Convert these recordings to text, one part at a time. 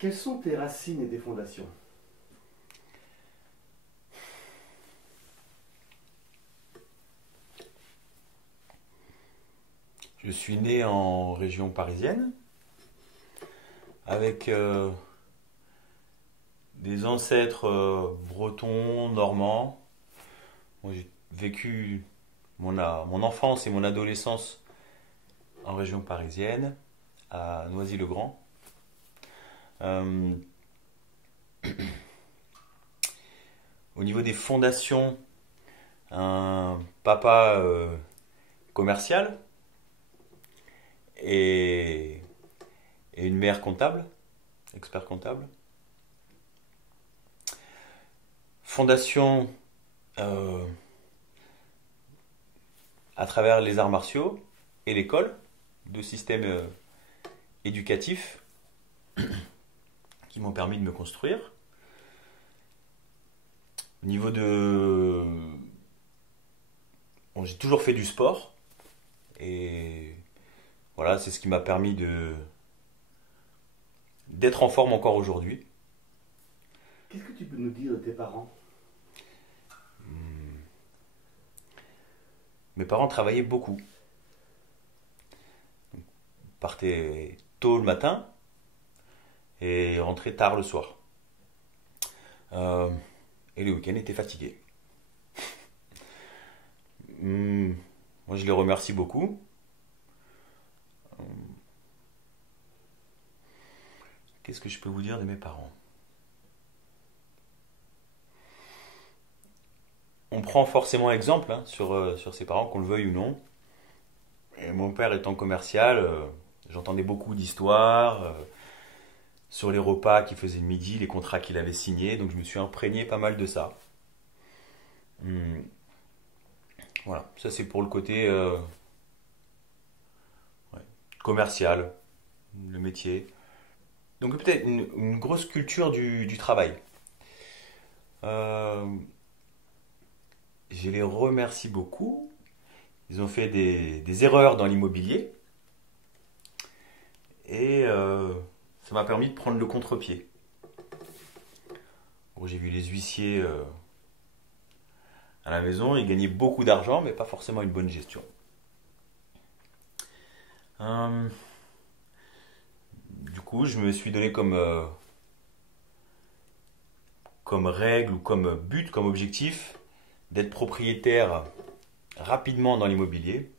Quelles sont tes racines et tes fondations? Je suis né en région parisienne avec des ancêtres bretons, normands. Moi, j'ai vécu mon enfance et mon adolescence en région parisienne, à Noisy-le-Grand. Euh, Au niveau des fondations, un papa commercial et, et une mère comptable, expert comptable. Fondation euh, à travers les arts martiaux et l'école, deux systèmes éducatifs qui m'ont permis de me construire. Au niveau de... Bon, j'ai toujours fait du sport et voilà, c'est ce qui m'a permis d'être en forme encore aujourd'hui. Qu'est-ce que tu peux nous dire de tes parents? Mes parents travaillaient beaucoup. Ils partaient tôt le matin et rentraient tard le soir. Euh, et le week-end étaient fatigués. Hum, Moi, je les remercie beaucoup. Qu'est-ce que je peux vous dire de mes parents? On prend forcément exemple hein, sur ses parents, qu'on le veuille ou non. Et mon père étant commercial, j'entendais beaucoup d'histoires sur les repas qu'il faisait le midi, les contrats qu'il avait signés, donc je me suis imprégné pas mal de ça. Hum, Voilà, ça c'est pour le côté ouais, commercial, le métier. Donc peut-être une grosse culture du travail. Euh, je les remercie beaucoup. Ils ont fait des erreurs dans l'immobilier et ça m'a permis de prendre le contre-pied. Bon, j'ai vu les huissiers à la maison, ils gagnaient beaucoup d'argent, mais pas forcément une bonne gestion. Euh, du coup, je me suis donné comme règle ou comme but, comme objectif, d'être propriétaire rapidement dans l'immobilier.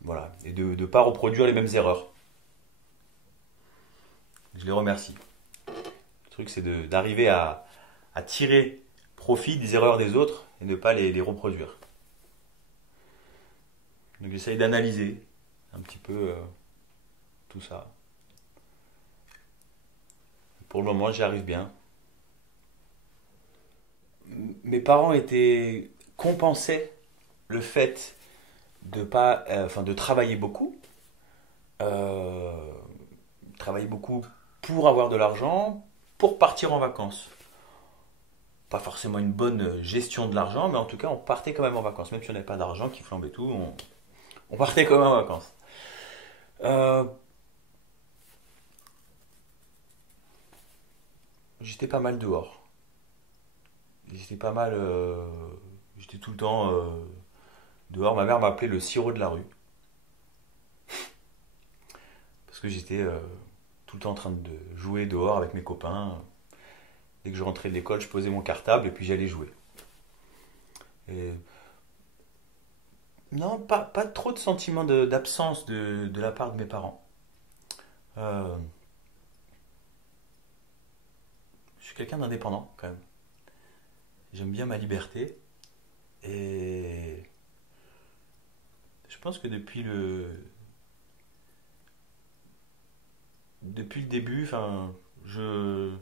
Voilà, et de ne pas reproduire les mêmes erreurs. Je les remercie. Le truc, c'est d'arriver à tirer profit des erreurs des autres et ne pas les reproduire. Donc j'essaye d'analyser un petit peu tout ça. Pour le moment, j'y arrive bien. Mes parents compensaient le fait de pas, enfin de euh, travailler beaucoup pour avoir de l'argent, pour partir en vacances. Pas forcément une bonne gestion de l'argent, mais en tout cas, on partait quand même en vacances. Même si on n'avait pas d'argent qui flambait tout, on partait quand même en vacances. Euh, J'étais pas mal dehors. J'étais pas mal. J'étais tout le temps dehors. Ma mère m'appelait le sirop de la rue. Parce que j'étais tout le temps en train de jouer dehors avec mes copains. Dès que je rentrais de l'école, je posais mon cartable et puis j'allais jouer. Et non, pas trop de sentiment d'absence de la part de mes parents. Euh, je suis quelqu'un d'indépendant quand même. J'aime bien ma liberté et je pense que depuis le début, enfin, je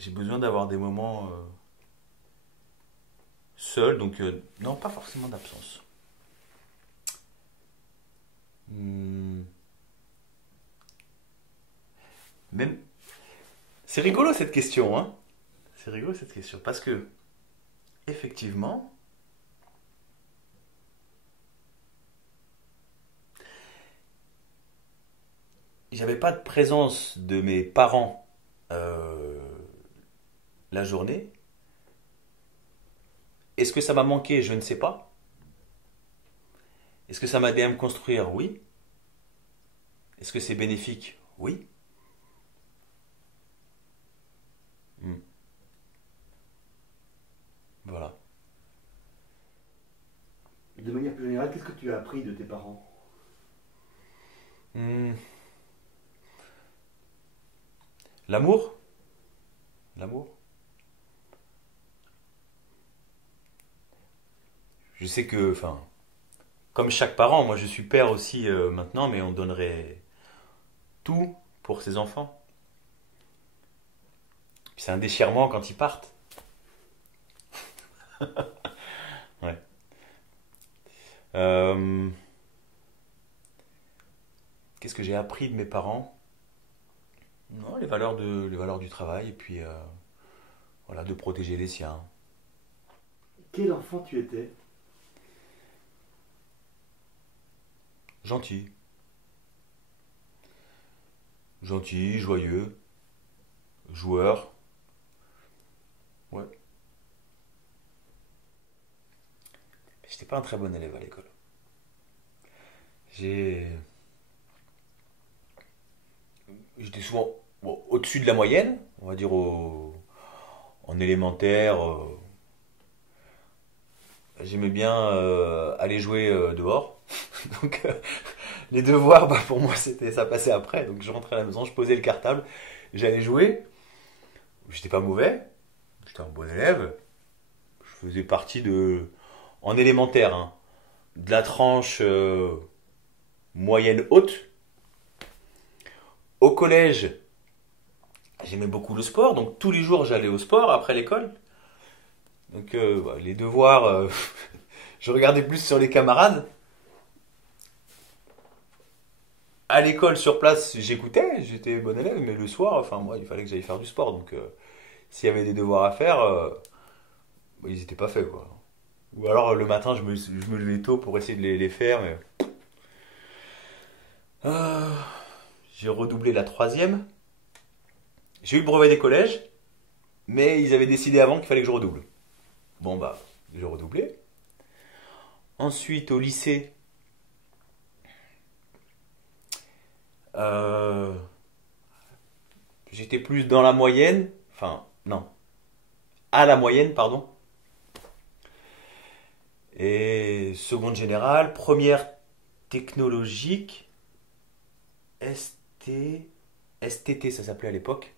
j'ai besoin d'avoir des moments seuls, donc non, pas forcément d'absence. Hmm, Même, c'est rigolo cette question, hein. C'est rigolo cette question parce que effectivement, j'avais pas de présence de mes parents euh, la journée. Est-ce que ça m'a manqué? Je ne sais pas. Est-ce que ça m'a aidé à me construire? Oui. Est-ce que c'est bénéfique? Oui. Hmm. Voilà. De manière plus générale, qu'est-ce que tu as appris de tes parents? Hmm. L'amour? L'amour? Je sais que, enfin, comme chaque parent, moi je suis père aussi maintenant, mais on donnerait tout pour ses enfants. Puis c'est un déchirement quand ils partent. Ouais. Euh, Qu'est-ce que j'ai appris de mes parents? Non, les valeurs du travail et puis voilà, de protéger les siens. Quel enfant tu étais? Gentil, gentil, joyeux, joueur. Ouais. J'étais pas un très bon élève à l'école. J'ai, J'étais souvent bon, au-dessus de la moyenne, on va dire en élémentaire. J'aimais bien aller jouer dehors. Donc les devoirs, bah, pour moi, ça passait après. Donc je rentrais à la maison, je posais le cartable, j'allais jouer. J'étais pas mauvais, j'étais un bon élève. Je faisais partie en élémentaire, hein, de la tranche moyenne haute. Au collège, j'aimais beaucoup le sport, donc tous les jours j'allais au sport après l'école. Donc bah, les devoirs, je regardais plus sur les camarades. À l'école, sur place, j'écoutais, j'étais bon élève, mais le soir, enfin moi, il fallait que j'aille faire du sport. Donc s'il y avait des devoirs à faire, bah, ils n'étaient pas faits, quoi. Ou alors le matin, je me levais tôt pour essayer de les faire, mais euh, j'ai redoublé la troisième. J'ai eu le brevet des collèges, mais ils avaient décidé avant qu'il fallait que je redouble. Bon bah, j'ai redoublé. Ensuite, au lycée, euh, j'étais plus dans la moyenne, enfin non, à la moyenne, pardon. Et seconde générale, première technologique, ST, STT ça s'appelait à l'époque.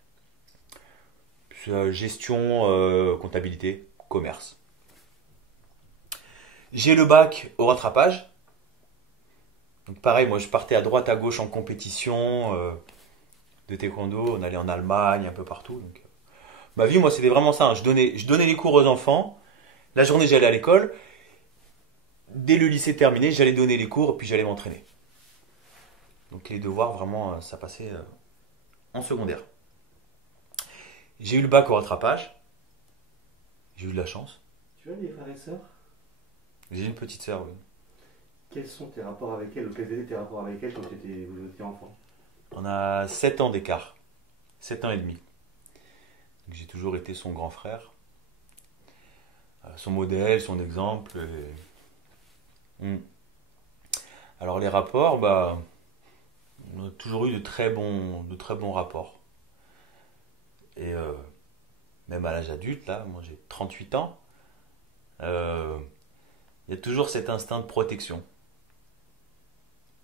Gestion, comptabilité, commerce. J'ai le bac au rattrapage. Donc pareil, moi je partais à droite à gauche en compétition de taekwondo. On allait en Allemagne, un peu partout. Donc, ma vie, moi, c'était vraiment ça, hein. Je donnais les cours aux enfants. La journée, j'allais à l'école. Dès le lycée terminé, j'allais donner les cours et puis j'allais m'entraîner. Donc les devoirs, vraiment, ça passait en secondaire. J'ai eu le bac au rattrapage. J'ai eu de la chance. Tu as des frères et sœurs? J'ai une petite sœur, oui. Quels sont tes rapports avec elle, ou quels étaient tes rapports avec elle quand vous étiez enfant? On a 7 ans d'écart. 7 ans et demi. Donc, j'ai toujours été son grand frère. Son modèle, son exemple. Hmm. Alors les rapports, bah, on a toujours eu de très bons rapports. Et même à l'âge adulte, là, moi j'ai 38 ans, euh, il y a toujours cet instinct de protection.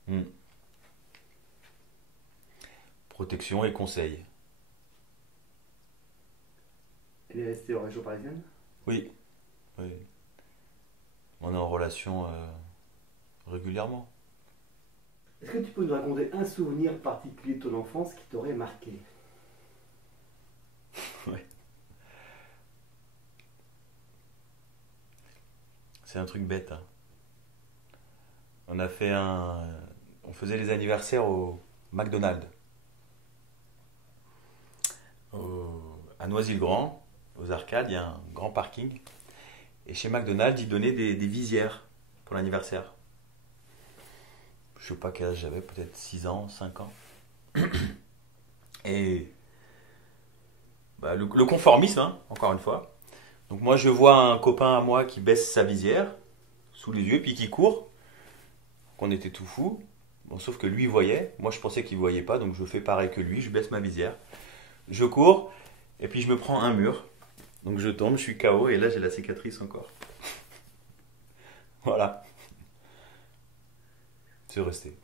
Hmm. Protection et conseil. Elle est restée en région parisienne? Oui, oui. On est en relation régulièrement. Est-ce que tu peux nous raconter un souvenir particulier de ton enfance qui t'aurait marqué? Ouais. C'est un truc bête, hein. On a fait on faisait les anniversaires au McDonald's, à Noisy-le-Grand, aux arcades, il y a un grand parking. Et chez McDonald's, ils donnaient des visières pour l'anniversaire. Je sais pas quel âge j'avais, peut-être 6 ans, 5 ans. Et bah, le conformisme, hein, encore une fois. Donc moi je vois un copain à moi qui baisse sa visière sous les yeux, puis qui court, qu'on était tout fou. Bon, sauf que lui voyait, moi je pensais qu'il voyait pas, donc je fais pareil que lui, je baisse ma visière. Je cours, et puis je me prends un mur. Donc je tombe, je suis KO, et là j'ai la cicatrice encore. Voilà, c'est resté.